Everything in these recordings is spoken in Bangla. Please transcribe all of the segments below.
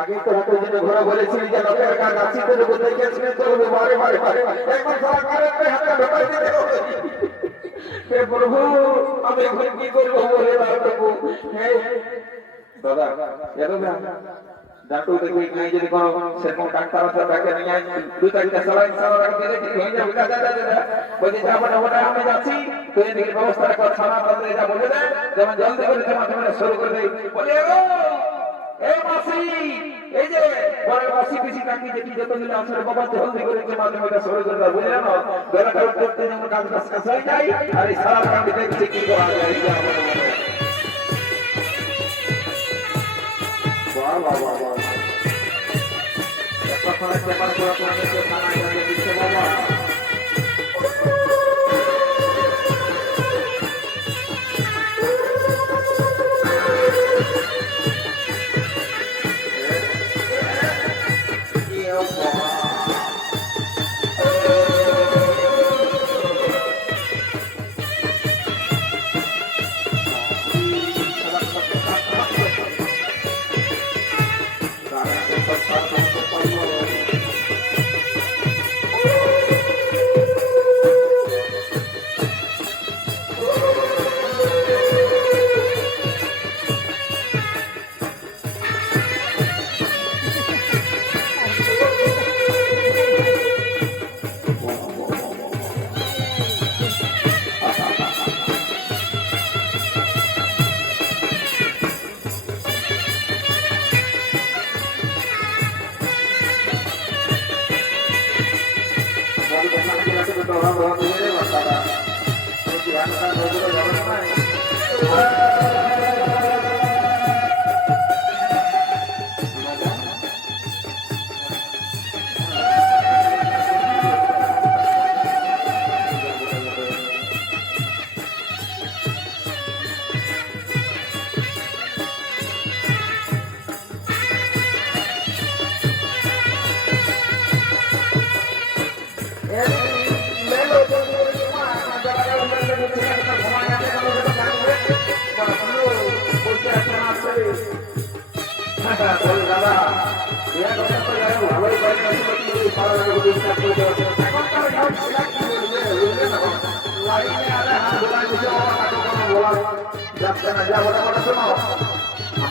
আগে তো হাতে যেন ঘোরা বলেছিলি যে লোকের কাজ আছে তো বলতে গেছিস তো বারে বারে বারে একবার সারা করে হাতে ঢোকাই দিতে হবে হে প্রভু আমি এখন কি করব বলে প্রভু হে দাদা এলো না ডাক্তার দেখি নাই যদি কোন সেরকম ডাক্তার আছে তাকে নিয়ে দুই তারিখে সবাই সবার দিলে ঠিক হয়ে যাবে দাদা দাদা বলি যা বড় আমি যাচ্ছি তুই এদিকে ব্যবস্থা কর ছানা বলতে যা বলে দে যেমন জলদি করে জমা জমা শুরু করে দেই বলে এই মাসি এই যে বড় মাসি পিসি কাকি যেটি যত দিন আছে বাবা জলদি করে জমা জমা শুরু করে দাও বুঝলে না বেলা কাজ করতে যেমন কাজ কাজ হয়ে যায় আর এই সারা কাম দেখতে কি করা যায় বাহ বাহ বাহ বাহ একটা ফলে পেপার করে আপনাদের থানায় গিয়ে দিতে বাবা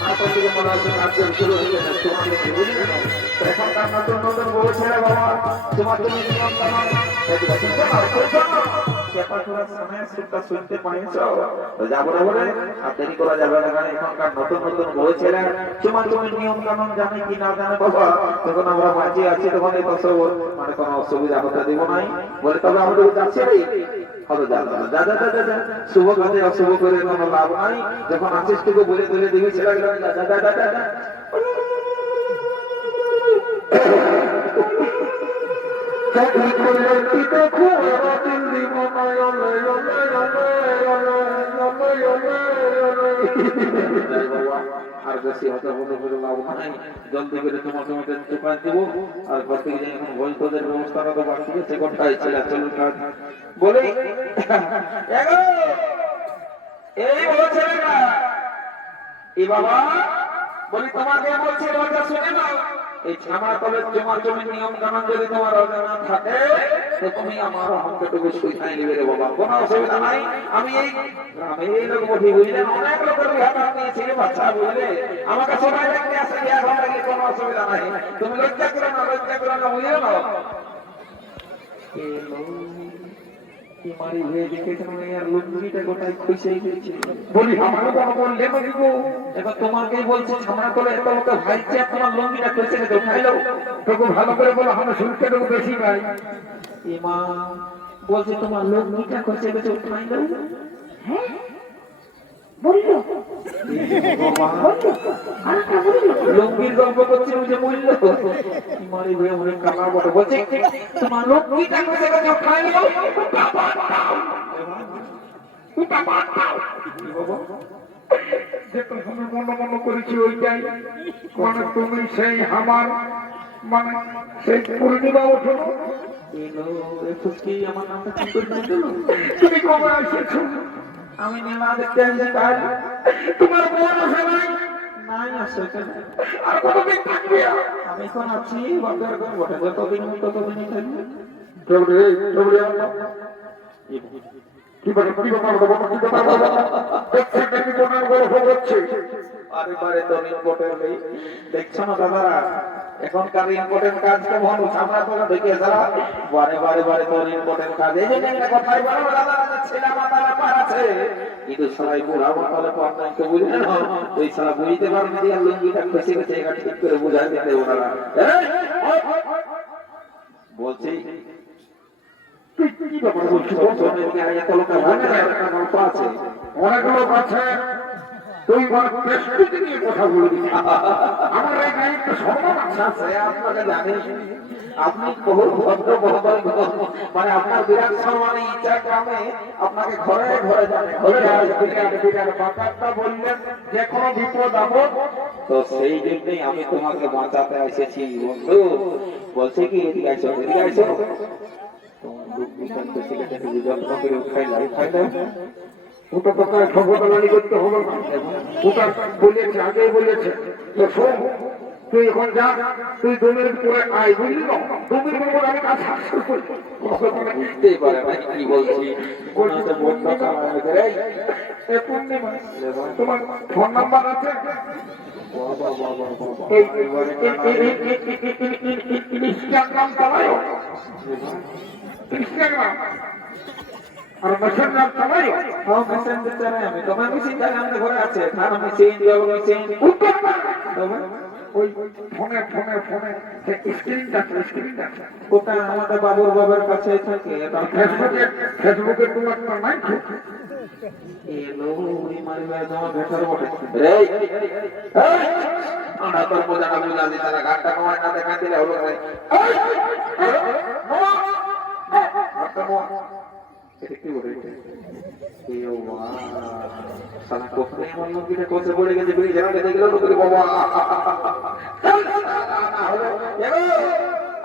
প্রথম থেকে মনে হচ্ছে কার্যক্রম শুরু হয়ে গেছে তোমাকে বুঝলে না এখনকার নতুন নতুন বউ ছেলে বাবা তোমার তুমি নিয়ম কানুন শুনতে পাইছো যাবো না বলে আর দেরি করা যাবে না কারণ এখনকার নতুন নতুন বউ ছেলে তোমার তুমি নিয়ম কানুন জানে কি না জানে বাবা তখন আমরা বাঁচিয়ে আছি তখন এই বছর মানে কোনো অসুবিধা হতে দিব নাই বলে তবে আমাদের যাচ্ছে রে হলো যা যা যা যা যা শুভ কাজে অশুভ করে কোনো লাভ নাই যখন আছিস তোকে বলে তুলে দিবি ছেলে যা যা যা যা যা আর বেশি হতে হতে করে লাভ নাই জলদি করে তোমার তোমাকে চুকান দিব আর প্রত্যেক দিন এখন বৈঠকের ব্যবস্থাটা তো বাকি আছে কোনটাই ছেলে চলুন বলি এই বলছে না এই বাবা বলি তোমাকে বলছি রোজা শুনে নাও এই ছামা তলে তোমার জমি নিয়ম কানুন যদি তোমার অজানা থাকে তো তুমি আমার অহংকারটুকু সুইখাই নেবে রে বাবা কোনো অসুবিধা নাই আমি এই গ্রামে এই লোক বলি বুঝলেন অনেক লোকের বিহার নিয়েছি বাচ্চা বুঝলে আমাকে সবাই দেখতে আসে বিহার লাগলে কোনো অসুবিধা নাই তুমি লজ্জা করো না বুঝলে না মারি হয়ে দেখেছেন আর লুঙ্গিটা গোটাই খুশি গেছে বলি আমারও বড় বললে দিব এবার তোমাকেই বলছি ছামড়া করে এত লোকে ভাইছে তোমার লুঙ্গিটা খুশি গেছে খাইলো তোকে ভালো করে বলো আমরা শুনতে দেবো বেশি ভাই মা বলছে তোমার লুঙ্গিটা খুশি গেছে খাইলো হ্যাঁ বললো লুঙ্গির গল্প করছি যে মূল্য মারি হয়ে অনেক কালা বটে বলছে তোমার লুঙ্গিটা খুশি গেছে খাইলো যেটা আমি মনে মনে করেছি ওইটাই মানে তুমি সেই আমার মানে সেই পূর্ণিমা ওঠো আমার নামটা কি করে তুমি কবে এসেছো আমি মেলা দেখতে আসছি কাল তোমার বোন আসে নাই নাই আসে আর কতদিন থাকবে আমি এখন আছি বাপের ঘর বটে ততদিনই থাকবে কি বলে কি ব্যাপার বাবা কি ব্যাপার বাবা দেখছেন নাকি বোনের গল্প হচ্ছে আরে বারে তো ইম্পর্টেন্ট নেই দেখছো না দাদারা এখনকার ইম্পর্টেন্ট কাজ কেমন আমরা তো দেখে যারা বারে তো ইম্পর্টেন্ট কাজ এই যে একটা কথাই বলো দাদারা ছেলে মাতালা পার আছে কিন্তু সবাই বুড়া মাতালা পার নাই তো বুঝলে না ওই সারা বুঝতে পারবে যে লুঙ্গিটা খুশি গেছে এটা ঠিক করে বুঝাই দিতে ওনারা বলছি কি ব্যাপার বলছো এত লোক আছে অনেক লোক আছে তুই প্রস্তুতি নিয়ে কথা বলবি আমার এই গায়ে একটু সম্মান আছে আপনাকে জানি আপনি বহু ভদ্র মানে আপনার বিরাট সম্মানে ইচ্ছা গ্রামে আপনাকে ঘরে ঘরে জানে বিরাট ব্যাপারটা বললেন যে কোনো বিপদ আপদ তো সেই জন্যই আমি তোমাকে বাঁচাতে এসেছি বন্ধু বলছে কি এদিকে আইসো তোমার দুঃখ বিচার বেশি গেছে যত্ন করে খাইলে ওটা তো কাজ খবরদারি করতে হবে না ওটা বলেছে আগেই বলেছে তো শোন তুই এখন যা তুই 2 মিনিট পরে আয় বুঝলি না 2 মিনিট পরে আমি কাজ শেষ করি বুঝতেই পারে না কি বলছি কোন তো বন্ধ করা এ পূর্ণিমা তোমার ফোন নাম্বার আছে ইনস্টাগ্রাম চালাও ইনস্টাগ্রাম আর মেসেঞ্জার চালাই হ্যাঁ মেসেঞ্জার চালাই আমি তোমার মেসেঞ্জার আমাদের ঘরে আছে তার মেসেঞ্জ দেবো মেসেঞ্জ ওই ফোনে স্ক্রিনটা ওটা আমাদের বাবার কাছে থাকে ফেসবুকে তোমার নাই এলো ওই মারিবা তোমার ভেতর বটে রে আমরা তোর মজাটা বুঝা দিই তারা ঘাটটা কমায় না দেখা দিলে হলো রে কি বলে এও মা সালা কোথায় আমার লোকটা কোসে পড়ে গেছে বলি জানা দেখে গেল লোকের বাবা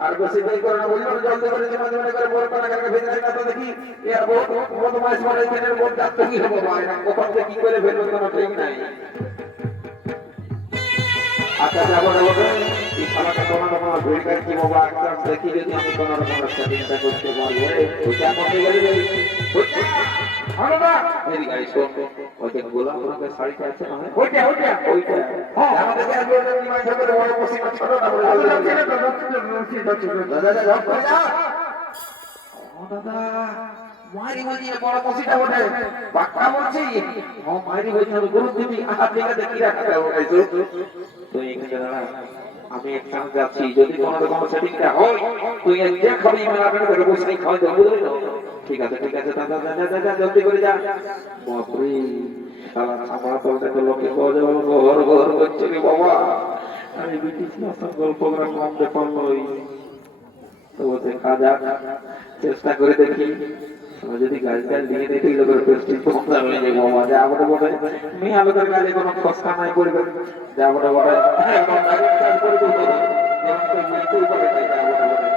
আর বেশি দেরি করে না বলি জলদি করে জমা করে বড় পানা করে ভেজে না তো দেখি এর বহুত মাস পরে এখানে বহুত যাচ্ছে কি হবে ভাই না কোথা থেকে কি করে ফেলবে কোনো ঠিক নাই আচ্ছা যাবো এই সালাটা তোমার ভিড় কাটছি বাবা একটা দেখি যদি আমি কোনো রকম একটা চিন্তা করতে পারবো ওইটা করতে গেলে আরে না এদিকে আয়, শোন। ওই যে গোলাপ রঙের শাড়িটা আছে না? ওইটা ওইটা ওইটা। হ্যাঁ। আমাদের যে আগে ওটা নিমাই ঠাকুরের বড় মসজিদ ছিল না? আচ্ছা, যাচ্ছি না তো, যাচ্ছি না, যাচ্ছি, যাচ্ছি, যাচ্ছি। দাদা, দাদা, করে যা। ও দাদা, মারি বলছি এ বড় মসজিদটা বটে। পাক্কা বলছি। ও মারি বলছি আমি গুরু দিবি। ঠিক আছে, কি রাখতে হবে গাইছো? তুই এখানে দাঁড়া। আমি একখানে যাচ্ছি, যদি কোনো সেটিংটা হয় তুই যে খাবি মেলা করে তোকে বসে খাওয়াই দেবো, বুঝলি তো? ঠিক আছে, ঠিক আছে, দাদা, দাদা, দাদা, জলদি করে যা। বাপরে, শালা ছামড়া তলটাকে লোকে ঘর ঘর করছে রে বাবা। আমি ব্রিটিশ ভাষার গল্প করে কমতে পারলো তো দেখা যাক, চেষ্টা করে দেখি। আমরা যদি গাড়ি গাড়ি দিয়ে দেখি লোকের পেস্টিং কমতে হয়ে যাবে বাবা। যা বটে বটে মেয়ে লোকের গাড়ি কোনো খসকা নাই করবে। যা বটে বটে একদম ডাইরেক্ট কাজ করে দেবো, যেমন কেউ মেয়েকেই করে দেয়। যা বটে বটে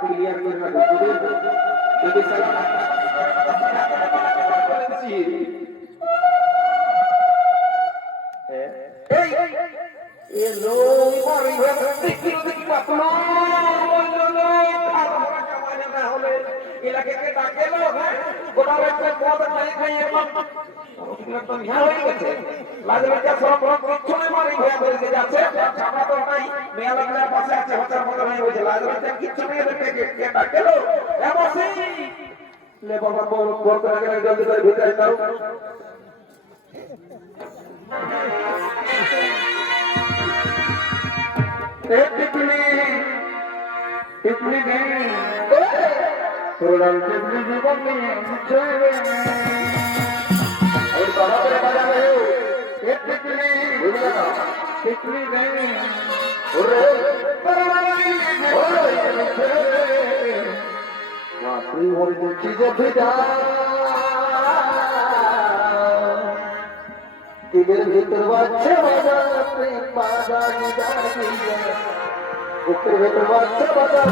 ক্লিয়ার করে রাখো যদি ভিতরে যাও। টিকলি টিকলি নেই তোরাল টিকলি জীবন নিয়ে চলে और बाबा तेरे बाजा में हो টিকলি बोलिए ना টিকলি নেই और মাতৃ হরি দুঃখী যে ভিজা দিলের ভিতর বাচ্চা বাজা প্রেম বাজা বুকের ভেতর বাচ্চা বাজা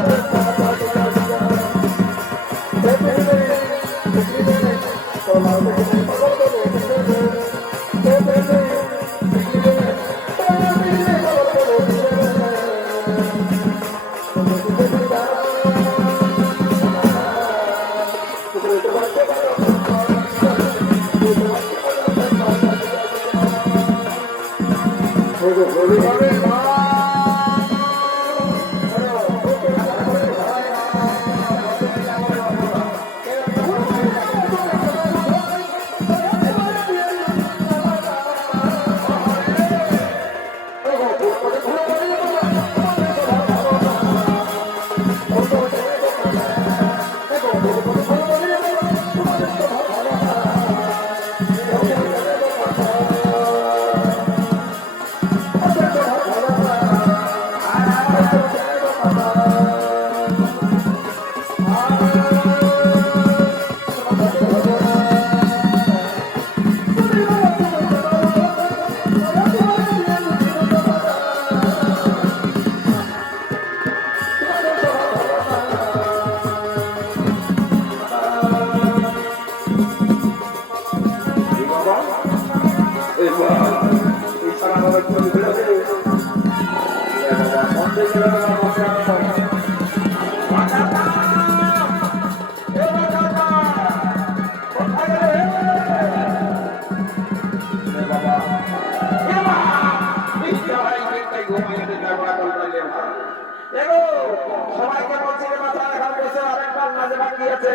সবাইকে বলছি মাথা এখন বসে আরেকবার মাঝে বাকি আছে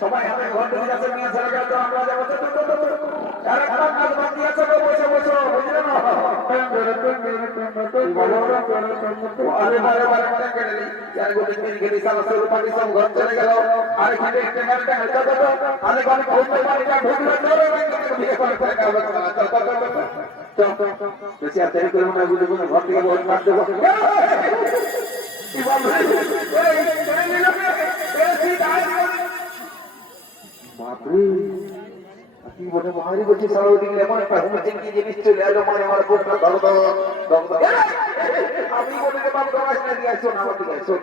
সবাই হাতে ঘর ঢুকে যাচ্ছে মেয়ে ছেলেকে তো আমরা যাবো আরেকবার কাজ বাকি আছে বসে বসে বুঝলে না আরে বারে বারে বারে কেটে দিই চার গোটি মিল গেলি সালা সরু পাখি সব ঘর চলে গেল আর এখানে একটা গাড়িটা হেঁটে যেত আরে গাড়ি ঘুরতে বাড়িটা ঢুকলো চলে বিয়ে করে করে কাজ বেশি আর দেরি করবো না বুঝে বুঝে ঘর থেকে বসে মারতে বসে বাপরে কি বলে মারি বলছি সারা দিকে এমন একটা হুমচিন কি জিনিস চলে এলো মানে আমার কোনটা ধরো আমি বলে বাবু তোমার সাথে দিয়ে আসো না আমার দিকে আসো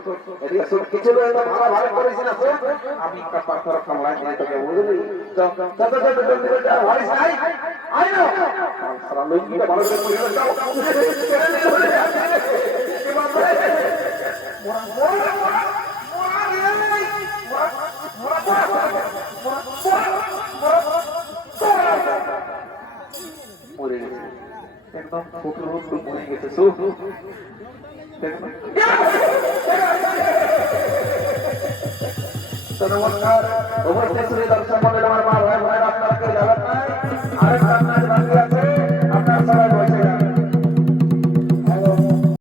এদিকে আসো কিছু লোক তো ভালো ভালো করেছি না শোন আমি একটা পাথর কামড়াই দিয়ে তোকে বুঝলি তো জলদি করে যাও হারিস নাই আই না সারা লোক কি ভালো করে যাও একদম ফুটুর উঠু মরে গেছে সুখ তো নমস্কার অবশ্যই শ্রী দর্শক মন্ডল আমার মা ভাই আপনারা কেউ জানেন না আরেকটা